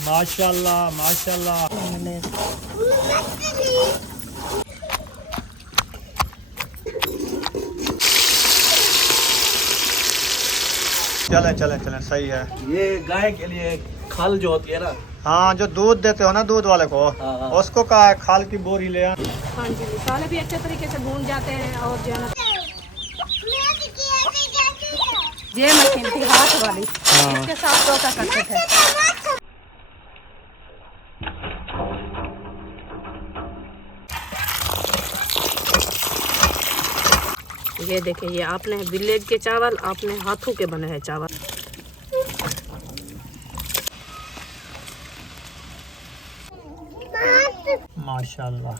माशाल्लाह माशाल्लाह। चले चले चले, सही है। ये गाय के लिए खल जो होती है ना, हाँ, जो दूध देते हो ना दूध वाले को, हाँ। उसको कहा है खाल की बोरी ले आ। हाँ जी, मसाले भी अच्छे तरीके से भून जाते हैं। और जो है ना, ये मशीन थी हाथ वाली, इसके साथ टोका करते थे। ये देखिए, ये आपने विलेज के चावल, आपने हाथों के बने हैं चावल। माशाल्लाह।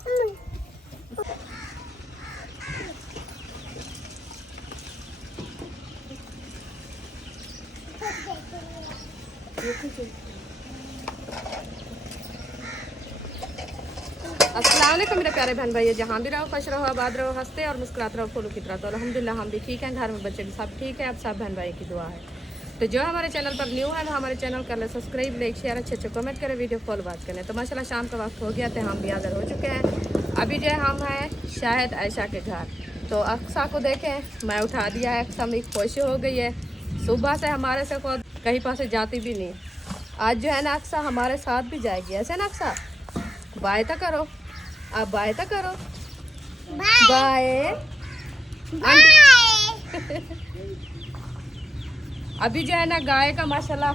अस्सलाम वालेकुम मेरे प्यारे बहन भाई, जहाँ भी रहो खुश रहो, आबाद रहो, हंसते और मुस्कुराते रहो, फूलों की तरह। तो अल्हम्दुलिल्लाह हम भी ठीक हैं, घर में बच्चे भी सब ठीक है। अब सब बहन भाई की दुआ है। तो जो हमारे चैनल पर न्यू है वो हमारे चैनल कर ले सब्सक्राइब, लाइक शेयर, अच्छे अच्छे कमेंट करें, वीडियो फॉलो बात करें। तो माशाल्लाह शाम का वक्त हो गया तो हम भी हाज़िर हो चुके हैं। अभी जो है हम हैं शाहिद आयशा के घर। तो अक्सा को देखें, मैं उठा दिया है, अक्सा मेरी खुश हो गई है। सुबह से हमारे से खुद कहीं पास जाती भी नहीं। आज जो है ना अक्सा हमारे साथ भी जाएगी, ऐसे ना अक्सा? बाय तो करो, आप बाय तो करो, बाय। अभी जो है ना गाय का माशाल्लाह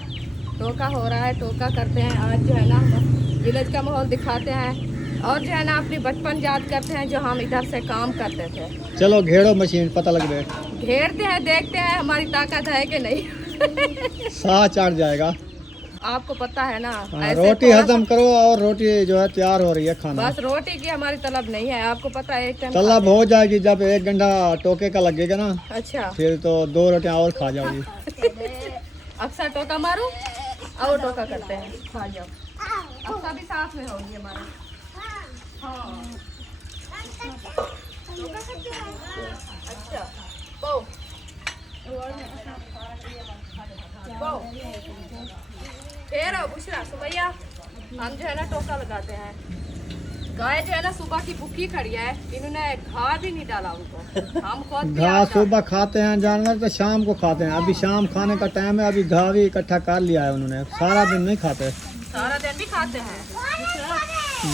टोका हो रहा है, टोका करते हैं। आज जो है ना विलेज का माहौल दिखाते हैं और जो है ना अपनी बचपन याद करते हैं जो हम इधर से काम करते थे। चलो घेरो मशीन, पता लग गए। घेरते हैं, देखते हैं हमारी ताकत है कि नहीं। साह चढ़ जाएगा। आपको पता है ना, रोटी हजम करो और रोटी जो है तैयार हो रही है खाना। बस रोटी की हमारी तलब नहीं है, आपको पता है। एक टाइम तलब हो जाएगी जब 1 घंटा टोके का लगेगा ना, अच्छा, फिर तो 2 रोटियां और खा जाओगी। अक्सर टोका मारो और टोका करते हैं, खा जाओ। अक्सर भी साथ में होगी हमारा। हाँ, अच्छा बो फिर बुशरा सुबैया हम जो है ना टोका लगाते हैं। गाय जो है ना सुबह की भूखी खड़ी है, इन्होंने घास भी नहीं डाला उनको। हम खुद घास सुबह खाते हैं जानवर, तो शाम को खाते हैं। अभी शाम खाने का टाइम है, अभी घास भी इकट्ठा कर लिया है उन्होंने। सारा दिन नहीं खाते, सारा दिन भी खाते हैं।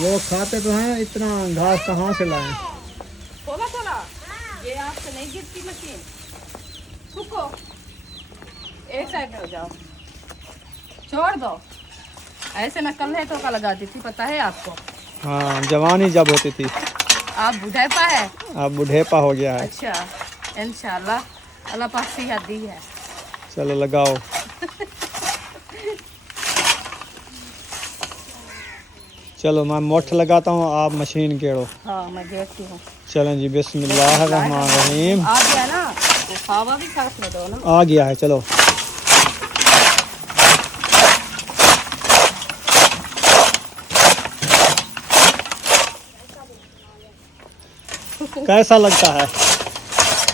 वो खाते तो हैं, इतना घास कहाँ से लाएं? थोड़ा थोड़ा, ये आपसे नहीं गिरती मशीन। सुको, एक साइड में हो जाओ, छोड़ दो। ऐसे मैं कल टोका लगाती थी, पता है आपको? हाँ, जवानी जब होती थी। आप बुढ़ापा है, अब बुढ़ेपा हो गया है। अच्छा इंशाल्लाह अल्लाह पाक सेहत दी है। चलो लगाओ। चलो मैं मोठ लगाता हूँ, आप मशीन गेड़ो। हाँ मैं देखती हूँ। चलें जी, बिस्मिल्लाहिर्रहमानिर्रहीम। आ गया ना, वो खावा भी साथ में दो ना। आ गया है, चलो। कैसा लगता है?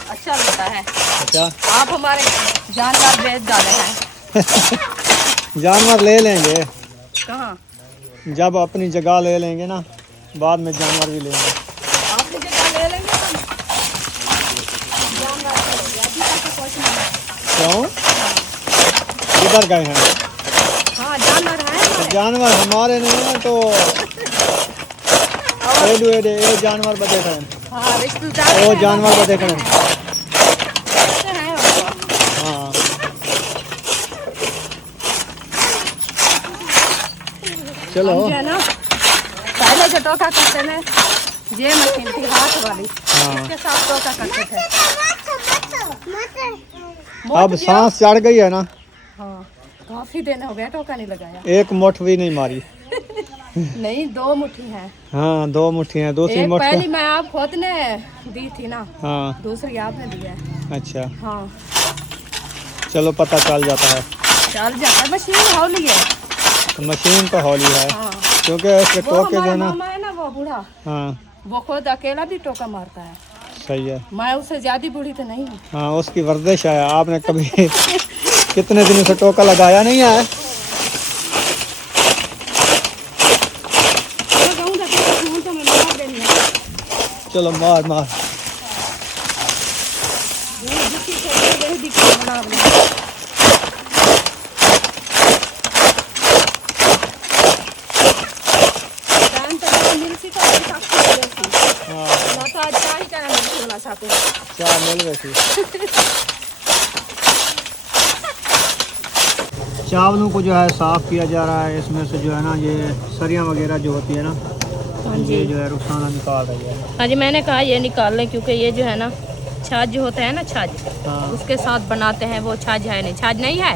अच्छा लगता है। अच्छा, आप हमारे जानवर बेच डाले हैं। जानवर ले लेंगे कहाँ? जब अपनी जगह ले लेंगे ना, बाद में जानवर भी लेंगे। आपकी जगह ले लेंगे हम। जानवर ले लेंगे, अभी तक तो कुछ नहीं है। क्यों? किधर गए हैं? हाँ जानवर हैं। जानवर हमारे नहीं है तो ये जानवर बदे करें। हाँ रिश्तेदार वो जानवर बदे करें। हैं उनको। हाँ, चलो। हम जो है ना पहले जो टोका करते थे, ये मशीन थी हाथ वाली, हाँ। इसके साथ टोका करते थे। अब सांस चढ़ गई है ना। हाँ काफी दिन हो गया टोका नहीं लगाया। एक मुठ भी नहीं मारी। नहीं, 2 मुट्ठी हैं। हाँ, 2 मुट्ठी हैं, दूसरी एक मुठ तो- पहली मैं आप खुद ने दी थी ना, हाँ, दूसरी आपने दी है। अच्छा, हाँ चलो पता चल जाता है। चल जाता है, मशीन हौली है। तो मशीन तो हौली है, हाँ क्योंकि इसके वो टोके जो हमारा है ना। मामा है ना, वो बूढ़ा, हाँ, वो खुद अकेला भी टोका मारता है। सही है। मैं उससे ज्यादा बूढ़ी तो नहीं हूँ। हाँ, उसकी वर्जिश है। आपने कभी कितने दिनों से टोका लगाया नहीं है? चलो मार मार। क्या मिल रही थी। चावलों को जो है साफ़ किया जा रहा है, इसमें से जो है ना ये सरियाँ वगैरह जो होती है ना, ये जो है रुखसाना निकाल रही है। हाँ जी, मैंने कहा ये निकाल लें क्योंकि ये जो है ना छाछ जो होता है ना, छाछ हाँ। उसके साथ बनाते हैं। वो छाछ है नहीं, छाछ नहीं है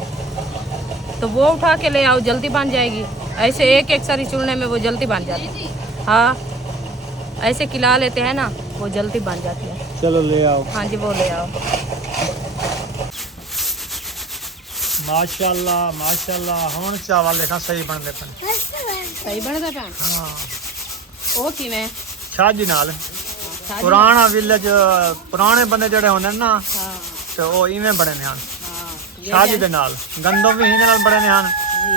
तो वो उठा के ले आओ, जल्दी बन जाएगी। ऐसे एक एक सरी चुनने में वो जल्दी बन जाती है। हाँ, ऐसे खिला लेते हैं ना, वो जल्दी बन जाती है। चलो ले आओ। हाँ जी, वो ले आओ। माशाल्लाह माशाल्लाह, हुण चावल देखा सही बनते पे। सही बनता पे। हाँ, ओ किवें छाजी नाल पुराना विलेज, पुराने बंदे जड़े होंदे ना, हाँ तो वो इवें बड़े ने हन हाँ छाजी दे नाल, गंदम भी हिंदे नाल बड़े ने हन। जी।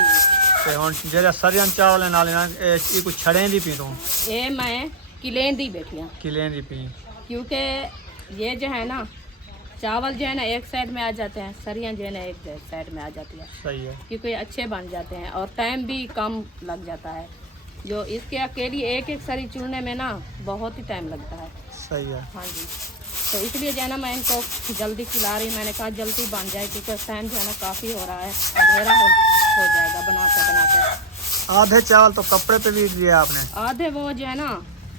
ते हुण जेड़ा सरियां चावल नाल ना ई कुछ छड़े दी पी तू ये मैं किलें दी बैठी हूँ किलें दी पी। क्योंकि ये जो है ना चावल जो है ना एक साइड में आ जाते हैं, सरियाँ जो है ना एक साइड में आ जाती है, सही है। क्योंकि अच्छे बन जाते हैं और टाइम भी कम लग जाता है। जो इसके अकेली एक एक सरी चुनने में ना बहुत ही टाइम लगता है। सही है। हाँ जी, तो इसलिए जो है ना मैं इनको जल्दी खिला रही। मैंने कहा जल्दी बन जाए क्योंकि टाइम जो है ना काफ़ी हो रहा है, अंधेरा हो जाएगा बनाते बनाते। आधे चावल तो कपड़े पे बीत दिया आपने। आधे वो जो है ना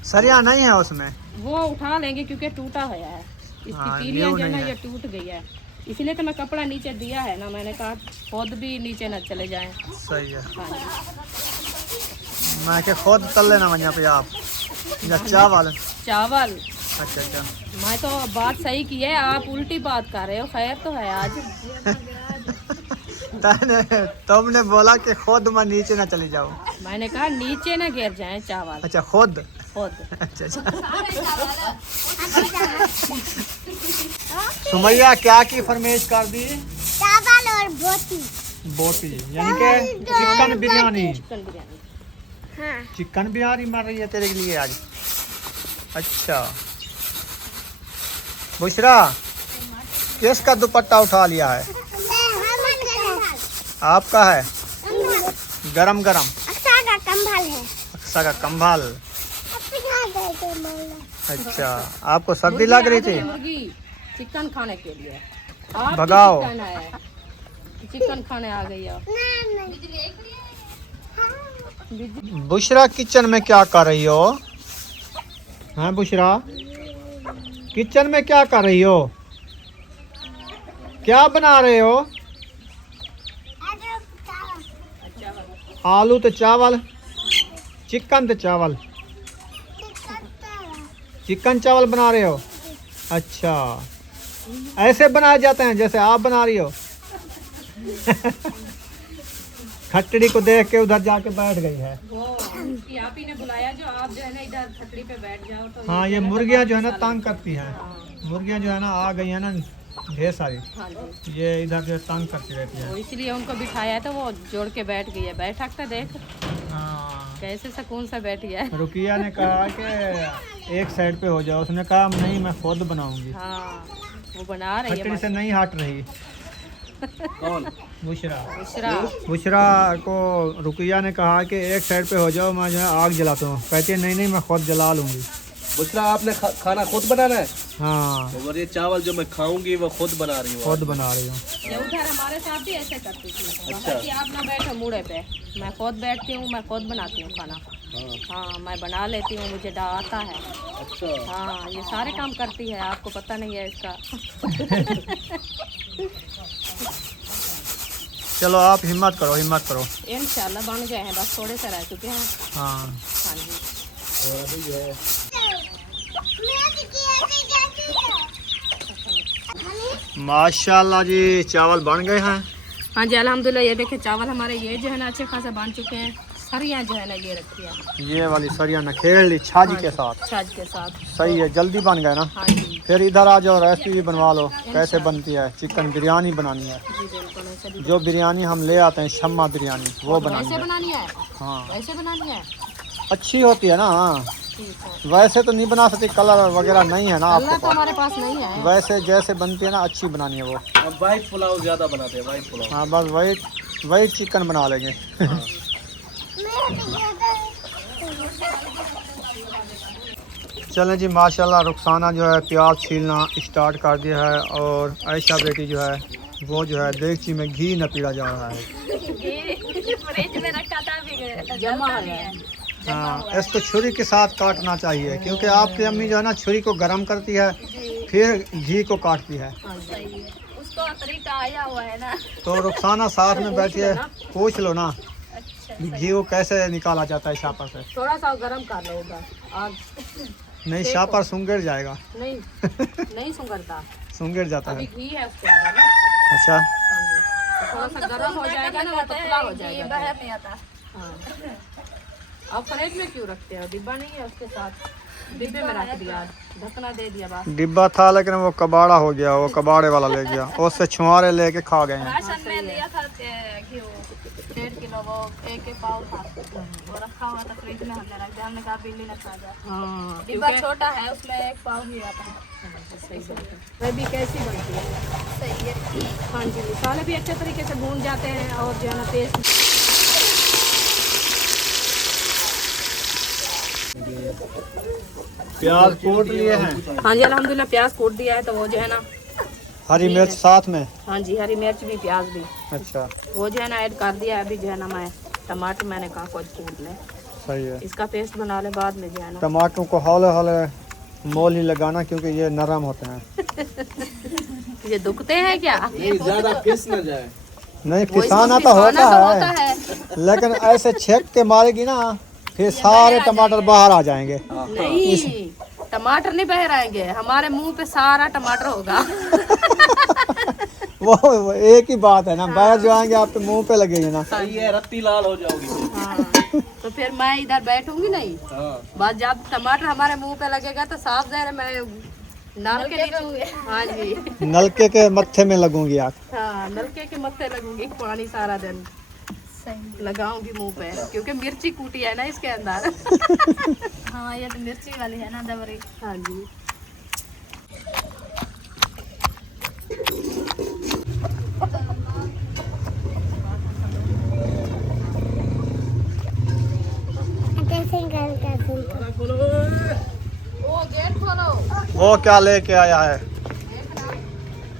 सरिया नहीं है उसमें। वो उठा लेंगे क्योंकि टूटा हुआ है, इसकी हाँ, तीलियां जो है ना नहीं है। ये टूट गई है, इसलिए तो मैं कपड़ा नीचे दिया है ना। मैंने कहा खुद भी नीचे न चले जाएं। सही है। हाँ जी, मैं के खुद तल लेना वहाँ पे आप या चावल। चावल। अच्छा अच्छा। मैं तो बात सही की है, आप उल्टी बात कर रहे हो। खैर तो है आज। तुमने बोला कि खुद मैं नीचे ना चली जाऊँ। मैंने कहा नीचे न गिर जाए चावल। अच्छा खुद। खुद। अच्छा अच्छा। सुमैया क्या की फरमाइश कर दी? चावल और बोटी। बोटी यानी कि चिकन बिरयानी। चिकन बिरयानी। हाँ। चिकन बिरयानी मार रही है तेरे लिए आज। अच्छा बुशरा, किसका दुपट्टा उठा लिया है? आपका है? गरम गरम अक्सा का कंबल है। अक्सा का कंबल। अच्छा, आपको सर्दी लग रही थी? मुर्गी चिकन खाने के लिए आप भगाओ। चिकन है, चिकन खाने आ गई हो। बुशरा किचन में क्या कर रही हो? हाँ बुशरा, किचन में क्या कर रही हो? क्या बना रहे हो? आलू तो चावल, चिकन तो चावल, चिकन चावल बना रहे हो? अच्छा, ऐसे बनाए जाते हैं जैसे आप बना रही हो। खटड़ी को देख के उधर जाके बैठ गई है। वो कि आप ही ने बुलाया जो आप जो है ना इधर छतरी पे बैठ जाओ तो। हाँ, ये मुर्गियाँ जो है ना तंग करती हैं। मुर्गियाँ जो है ना आ गई है ना ढेर सारी, हाँ जी, ये इधर जो है तंग करती रहती तो है। इसलिए उनको बिठाया तो वो जोड़ के बैठ गई है। बैठक तो देख हाँ, कैसे सुकून से बैठी है। रुकिया ने कहा कि एक साइड पे हो जाओ, उसने कहा नहीं मैं खुद बनाऊंगी। हाँ, वो बना रही खटड़ी है से नहीं हट रही। कौन? बुशरा। बुशरा। बुशरा को रुकिया ने कहा कि एक साइड पे हो जाओ, मैं जो है आग जलाता हूँ। कहती है नहीं नहीं मैं खुद जला लूँगी। बुशरा, आपने खाना खुद बनाना है? हाँ, और ये चावल जो मैं खाऊंगी वो खुद बना रही हूँ। खुद बना रही हूँ। ये उधर हमारे साथ भी ऐसे करती थी। अच्छा। कि आप ना बैठो मुड़े पे, मैं खुद बैठती हूँ, मैं खुद बनाती हूँ खाना। हाँ, मैं बना लेती हूँ, मुझे आता है। अच्छा। हाँ, ये सारे काम करती है, आपको पता नहीं है इसका। चलो आप हिम्मत करो, हिम्मत करो। इंशाल्लाह बन गए हैं, बस थोड़े से रह चुके हैं। हाँ, हाँ जी, माशाल्लाह जी चावल बन गए हैं। हाँ जी, अल्हम्दुलिल्लाह। ये देखिए चावल हमारे ये जो है ना अच्छे खासे बन चुके हैं। सरियाँ जो है ना ये रखी है, ये वाली सरिया नखेड़ ली छाजी हाँ के जी, साथ। छाछ के साथ। सही है, जल्दी बन गए ना। हाँ जी, फिर इधर आ जाओ, रेसिपी बनवा लो कैसे बनती है। चिकन बिरयानी बनानी है, जी बिल्कुल ऐसे भी। जो बिरयानी हम ले आते हैं शम्मा बिरयानी, वो बनानी वैसे है। बनानी है, हाँ, वैसे बनानी है। अच्छी होती है ना। हाँ, ठीक है। वैसे तो नहीं बना सकते, कलर वगैरह नहीं है ना अल्लाह आपके तो हमारे पास नहीं है। वैसे जैसे बनती है ना अच्छी बनानी है वो। अब वाइट पुलाव ज्यादा बनाते हैं, वाइट पुलाव। हाँ बस वही चिकन बना लेंगे। चलें जी, माशाल्लाह रुखसाना जो है प्याज छीलना स्टार्ट कर दिया है और आयशा बेटी जो है वो जो है देगची में घी न पीला जा रहा है। फ्रिज में रखा था अभी जमा है। हाँ, इसको छुरी के साथ काटना चाहिए क्योंकि आपकी अम्मी जो है ना छुरी को गर्म करती है फिर घी को काटती है। सही है, उसको तरीका आया हुआ है ना। तो रुखसाना साथ में बैठी है, पूछ लो ना अच्छा घी को कैसे निकाला जाता है शापर से। थोड़ा सा गरम कर लो उधर आग। नहीं, शापर सुंगर जाएगा। नहीं नहीं सुंगरता, सुंगर जाता अभी है। घी है उसके अंदर ना। अच्छा, हाँ जी, तो थोड़ा सा गरम हो जाएगा ना वो पतला हो ये जाएगा। बाहर नहीं आता। हाँ। अब फ्रिज में क्यों रखते हो? डिब्बा नहीं है उसके साथ, डिब्बे में रख दिया, ढकना दे दिया बस। डिब्बा था लेकिन वो कबाड़ा हो गया, वो कबाड़े वाला ले गया, उससे छुआरे लेके खा गए हैं। राशन में लिया था घी 1.5 किलो, वो एक पाव था, वो रखा हुआ था फ्रिज में, हमने रख दिया। हमने कहा बिल्ली न खा जाए। हाँ, डिब्बा छोटा है, उसमें 1 पाव ही आता है। सही बात है। अभी कैसी बनती है? सही है। हाँ जी, मसाले भी अच्छे तरीके से भून जाते हैं और जो है ना पेस्ट। प्याज कोट लिए हैं, हाँ जी, अल्हम्दुलिल्लाह प्याज कूट दिया है, तो वो जो है ना हरी मिर्च साथ में। हाँ जी, हरी मिर्च भी प्याज भी अच्छा, वो जो है ना ऐड कर दिया है। अभी जो है ना मैं टमाटर मैंने कहा कुछ कूट लें, सही है। इसका पेस्ट बना ले बाद में जो है ना। टमाटर को हौले हौले मोल ही लगाना क्योंकि ये नरम होते हैं। ये दुखते हैं क्या? नहीं, ज्यादा पिस न जाए। नहीं, पिसाना तो होता है लेकिन ऐसे छेक के मारेगी ना फिर सारे टमाटर बाहर आ जाएंगे। नहीं, टमाटर नहीं बह आएंगे, हमारे मुंह पे सारा टमाटर होगा। वो एक ही बात है ना, बाहर जो आएंगे आपके मुंह पे लगेगी ना। सही है, रत्ती लाल हो जाओगी फिर। हाँ, तो फिर मैं इधर बैठूंगी नहीं, हाँ। बस जब टमाटर हमारे मुंह पे लगेगा तो साफ ज़ाहिर है मैं नाल के नीचे। हाँ जी, नलके के मत्थे में लगूंगी आप। हाँ, नलके के मत्थे लगूंगी, पानी सारा दिन सही। लगाऊंगी मुंह पे क्योंकि मिर्ची कूटी है ना इसके अंदर। हाँ, ये तो मिर्ची वाली है ना दबरी। हाँ जी, वो गेट खोलो। वो क्या लेके आया है?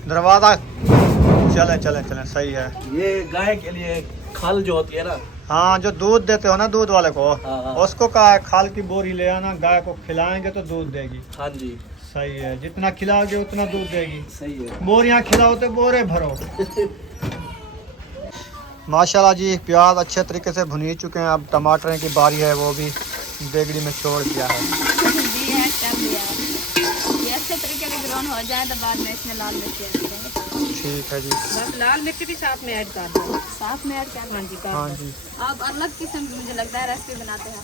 दरवाजा। चले चले चले, सही है। ये गाय के लिए खाल जो होती है ना। हाँ, जो दूध देते हो ना दूध वाले को, हाँ। उसको कहा है खाल की बोरी ले आना, गाय को खिलाएंगे तो दूध देगी। हाँ जी, सही है, जितना खिलाओगे उतना दूध देगी। सही है। बोरियां खिलाओ तो बोरे भरो। माशाल्लाह जी, प्याज अच्छे तरीके से भुनी चुके हैं, अब टमाटर की बारी है, वो भी देगड़ी में छोड़ दिया है। जी है, कर दिया। ये अच्छे तरीके से ग्राउंड हो जाए तो बाद में इसमें लाल मिर्ची ऐड करेंगे। ठीक है जी। बस लाल मिर्च भी साथ में ऐड कर दो। साथ में ऐड कर। हाँ जी, कर हाँ दो। जी, आप अलग किस्म की मुझे लगता है रेसिपी बनाते हैं।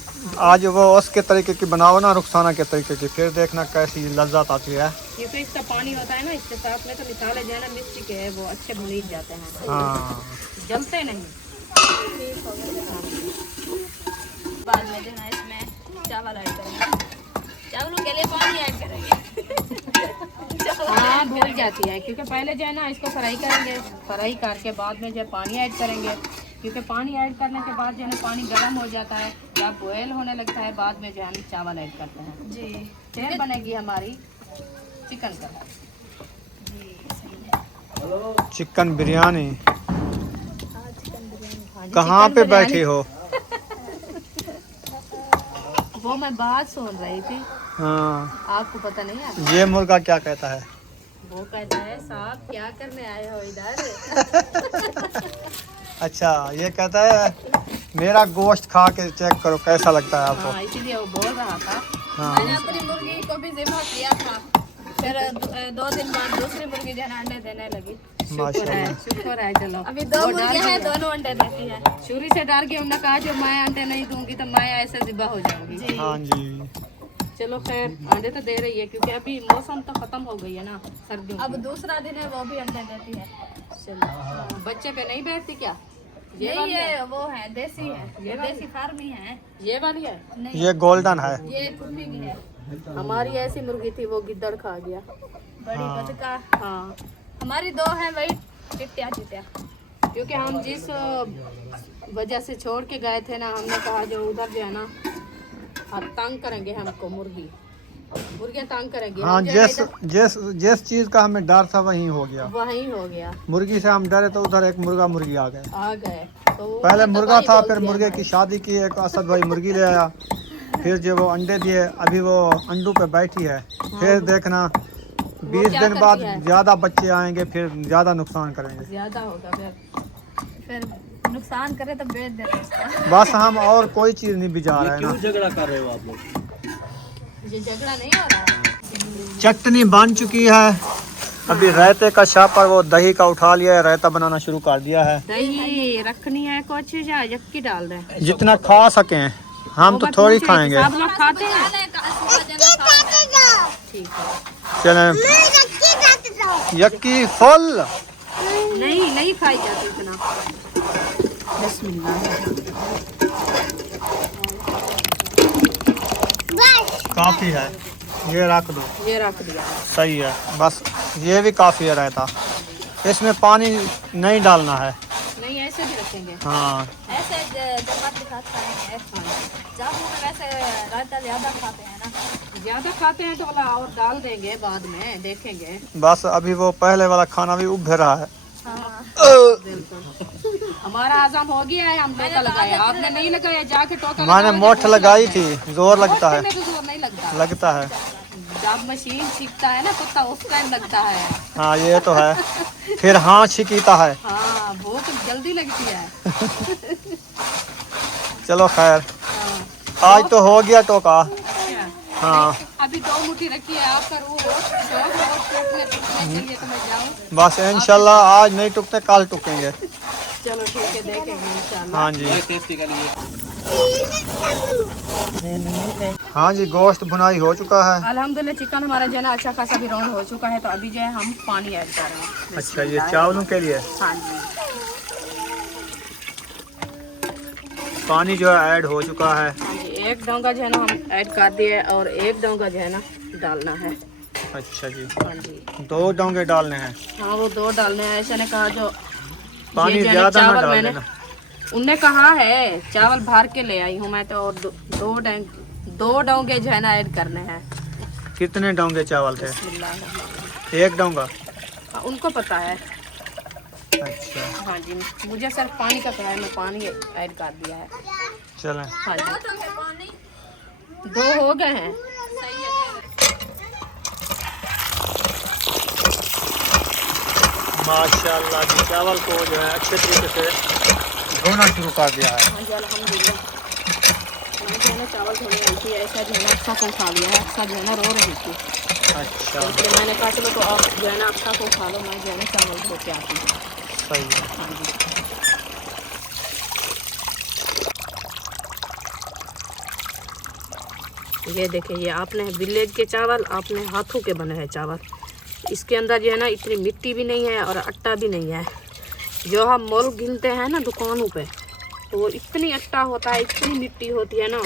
आज वो उसके तरीके की बनाओ ना, रुखसाना के तरीके की, फिर देखना कैसी लज्जत आती है। क्योंकि इसका पानी होता है ना, इसके साथ में तो मिसाले जो है ना मिर्ची के वो अच्छे भुनी जाते हैं, हाँ, जलते नहीं। बाद में जो है इसमें चावल ऐड करेंगे। चावलों के लिए पानी ऐड करेंगे। हाँ, भूल जाती है क्योंकि पहले जो है ना इसको फ्राई करेंगे, फ्राई करके बाद में जो है पानी ऐड करेंगे, क्योंकि पानी ऐड करने के बाद जो है ना पानी गर्म हो जाता है, जब बॉयल होने लगता है बाद में जो है हम चावल ऐड करते हैं, जी फिर बनेगी हमारी चिकन का। जी, सही है। चिकन बिरयानी। चिकन बिरयानी। कहाँ पे बैठी हो? वो मैं बात सुन रही थी, हाँ, आपको पता नहीं है? ये मुर्गा क्या कहता है? वो कहता है साहब क्या करने आए हो इधर? अच्छा, ये कहता है मेरा गोश्त खा के चेक करो कैसा लगता है आपको। हाँ, इसीलिए वो बोल रहा था। हाँ, मैंने अपनी मुर्गी को भी ज़िबा किया था, फिर 2 दिन बाद दूसरी मुर्गी जो है ना अंडे देने लगी। माशाल्लाह। शुक्र है, चलो। अभी 2 मुर्गियां हैं, दोनों अंडे देती है। शुरू से डर के उन्होंने कहा जो मैं अंडे नहीं दूंगी तो मैं ऐसे जिबा हो जाऊंगी। हाँ जी, चलो खैर, अंडे तो दे रही है क्योंकि अभी मौसम तो खत्म हो गई है ना सर्दियों अब की। दूसरा दिन है, वो भी अंडे देती है। चलो, बच्चे पे नहीं बैठती क्या? ये वो है देसी है, ये देसी फार्मी है। ये वाली है, ये गोल्डन है। ये कुल्फी की है, हमारी ऐसी मुर्गी थी वो गिद्दड़ खा गया। बड़ी बदका। हाँ, हमारी 2 है वही चिट्टिया चिट्टिया। क्योंकि हम जिस वजह से छोड़ के गए थे ना, हमने कहा जो उधर जो है ना तंग करेंगे हमको, मुर्गियाँ तंग करेंगी। हाँ, हम जो है जिस चीज का हमें डर था वही हो गया। वही हो गया, मुर्गी से हम डरे तो उधर एक मुर्गी आ गए। आ गए तो पहले वो मुर्गा तबाही था, बोल फिर दिया मुर्गे की शादी की, एक असद भाई मुर्गी ले आया, फिर जो वो अंडे दिए, अभी वो अंडों पे बैठी है। फिर देखना 20 क्या दिन बाद करती है? ज्यादा बच्चे आएंगे, फिर ज्यादा नुकसान करेंगे। ज्यादा होगा फिर नुकसान करे तो बेच देते उसको। बस हम और कोई चीज नहीं बिजा ये रहे हैं क्यों ना। झगड़ा कर रहे हो आप लोग? ये झगड़ा नहीं हो रहा। चटनी बन चुकी है। अभी रायते का शापर वो दही का उठा लिया है, रायता बनाना शुरू कर दिया है। दही रखनी है कुछ या यक्की डाल दें? जितना खा सके, हम तो थोड़ी खाएंगे। सब लोग खाते हैं। ठीक है, चलें, यक्की फुल नहीं खाई जाती इतना। बिस्मिल्लाह। काफी है, ये रख दो। ये रख दिया। सही है, बस ये भी काफी है रायता। इसमें पानी नहीं डालना है। नहीं, ऐसे भी रखेंगे। हाँ, ऐसे चपाती खाते हैं, चावल में वैसे रायता ज्यादा खाते हैं ना। ज्यादा खाते हैं तो वाला और डाल देंगे बाद में, देखेंगे। बस अभी वो पहले वाला खाना भी उब रहा है। हमारा आज़म हो गया है, हम टोका लगाए। आपने नहीं लगाया, जाके टोका मैंने लगाओ, मोठ जब लगाई थी, जोर लगता मोठ है। में तो जोर नहीं लगता। लगता है। जब मशीन सीखता है ना कुत्ता, उस टाइम लगता है। हाँ, ये तो है। फिर हाँ छिकीता है। हाँ, भूख जल्दी लगती है। चलो खैर, हाँ। आज तो हो गया टोका। क्या? हाँ, अभी 2 मुट्ठी रखी है आप पर, वो टूटने चलिए तो मैं जाऊँ। बस इंशाल्लाह आज नहीं टुकते, कल टुकेंगे। चलो ठीक है, देखेंगे इंशाल्लाह। हाँ जी, ये टेस्टी के लिए हाँ जी, गोश्त भुनाई हो चुका है। अल्हम्दुलिल्लाह चिकन हमारा जो है ना अच्छा खासा भी राउंड हो चुका है। तो अभी जो है हम पानी ऐड कर रहे हैं। अच्छा, ये चावलों के लिए हाँ जी, पानी जो है ऐड हो चुका है। हाँ जी। 1 डोंगा जो है ना हम ऐड कर दिए और 1 डोंगा जो है ना डालना है। अच्छा जी, हाँ जी, 2 डोंगे डालने हैं। हाँ वो 2 डालने हैं। ऐसा ने कहा जो पानी ये जो है ज्यादा ना चावल डाल मैंने देना। उनने कहा है चावल भर के ले आई हूँ मैं तो, और 2 डोंगे जो है ना ऐड करने हैं। कितने डोंगे चावल थे? बिस्मिल्लाह। 1 डोंगा। हाँ, उनको पता है। अच्छा, हाँ जी, मुझे सिर्फ पानी का कहा है, मैं पानी ऐड कर दिया है। चलें। हाँ जी, 2 हो गए हैं। माशाल्लाह जी, चावल को जो है अच्छे तरीके से धोना शुरू कर दिया है। हाँ जी, अल्हम्दुलिल्लाह। मैं जो है ना चावल धोने आई थी, ऐसा जो है ना अक्सा को उठा लिया है। अक्सा जो है ना रो रही थी, अच्छा, तो इसलिए मैंने कहा चलो तो आप जो है ना अक्सा को उठा लो, मैं जो है ना चावल धो के आती हूँ। सही है। हाँ जी, ये देखिए, ये आपने विलेज के चावल, आपने हाथों के बने हैं चावल। इसके अंदर जो है ना इतनी मिट्टी भी नहीं है और आटा भी नहीं है। जो हम मोल गिनते हैं ना दुकानों पे, तो वो इतनी आटा होता है, इतनी मिट्टी होती है ना।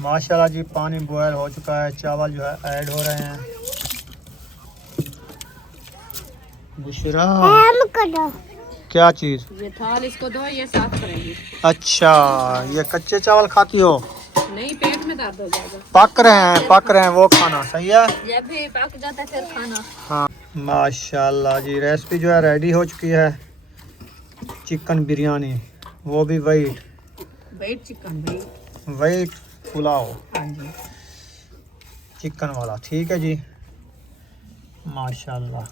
माशाल्लाह जी, पानी बॉयल हो चुका है, चावल जो है ऐड हो रहे हैं। बुशरा, क्या चीज़? ये थाल इसको दो, ये साफ करेंगी। अच्छा, ये कच्चे चावल खाती हो? नहीं, पेट में दर्द हो जाएगा। पक रहे हैं वो खाना। सही है। जब भी पक जाता है फिर खाना। हाँ, माशाल्लाह जी, रेसिपी जो है रेडी हो चुकी है। चिकन बिरयानी, वो भी वेट चिकन भाई। वाइट पुलाव हाँ जी, चिकन वाला। ठीक है जी, माशाल्लाह।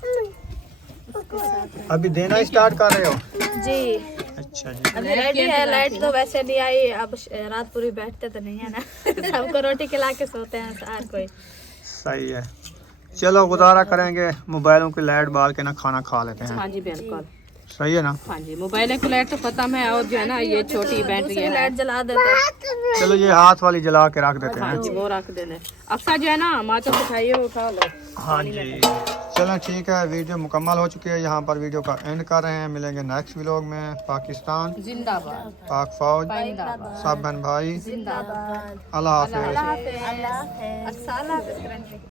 अभी देना स्टार्ट कर रहे हो? जी, अच्छा जी, अभी रेडी है। लाइट तो वैसे नहीं आई, अब रात पूरी बैठते तो नहीं है ना। सबको रोटी खिला के सोते हैं हर कोई। सही है। चलो गुजारा करेंगे, मोबाइलों की लाइट बाल के ना खाना खा लेते हैं। हाँ जी, बिल्कुल। सही है ना। हाँ जी, मोबाइल की लाइट तो खत्म है और जो है ना ये छोटी बैटरी है। लाइट जला देते हैं। चलो ये हाथ वाली जला के रख देते हाँ हैं। जी, वो रख देने। अक्सर जो है ना माचिस उठाइए, उठा लो। हाँ जी चलो ठीक है, वीडियो मुकम्मल हो चुकी है, यहाँ पर वीडियो का एंड कर रहे हैं। मिलेंगे नेक्स्ट व्लॉग में। पाकिस्तान जिंदाबाद, पाक फौज जिंदाबाद, सब बहन भाई जिंदाबाद। अल्लाह हाफिज़। अल्लाह हाफिज़। अच्छा, अल्लाह हाफिज़।